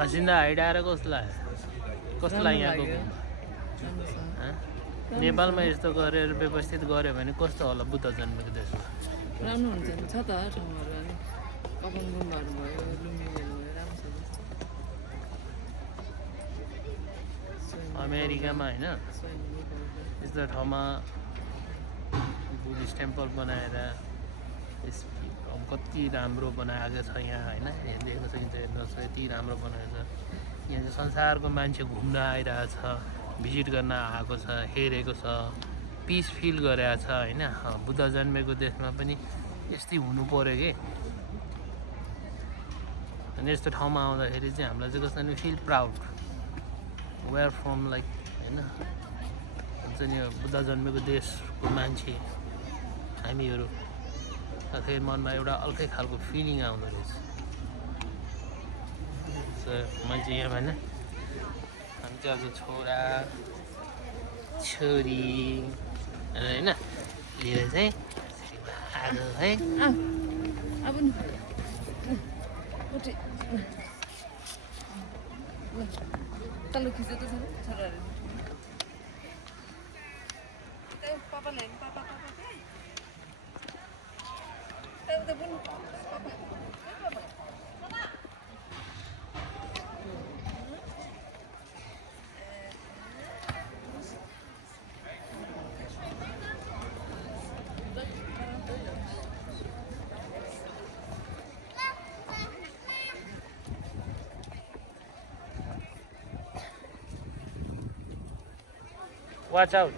Hasina height आएर कस्तो लाग्यो यहाँको नेपालमा यस्तो गरेर व्यवस्थित गर्यो भने कस्तो होला बुद्ध जन्मेको देशमा राम्रो हुन्छ नि छ त ठाउँहरू अनि कपन गुम्बाहरू भयो लुम्बिनीहरू भयो राम्रो छ अमेरिकामा होइन यस्तो ठाउँमा बुद्धिस्ट टेम्पल बनाएर कति राम्रो बनाएको छ यहाँ होइन देख्न सकिन्छ हेर्नुहोस् यति राम्रो बनाएको छ यहाँ चाहिँ संसारको मान्छे घुम्न आइरहेछ भिजिट गर्न आएको छ हेरेको छ पिस फिल गरेको छ होइन बुद्ध जन्मेको देशमा पनि यस्तै हुनु पऱ्यो कि अनि यस्तो ठाउँमा आउँदाखेरि चाहिँ हामीलाई चाहिँ कस्तो नि feel proud where from like होइन हुन्छ नि बुद्ध जन्मेको देशको मान्छे हामीहरू फेरि मनमा एउटा अर्कै खालको फिलिङ आउँदो रहेछ मान्छे यहाँ भएन हामी चाहिँ अब छोरा छोरी होइन लिएर चाहिँ आएको है अब तल्लो खिच्यो त छोराहरू पापाले पापा Watch out.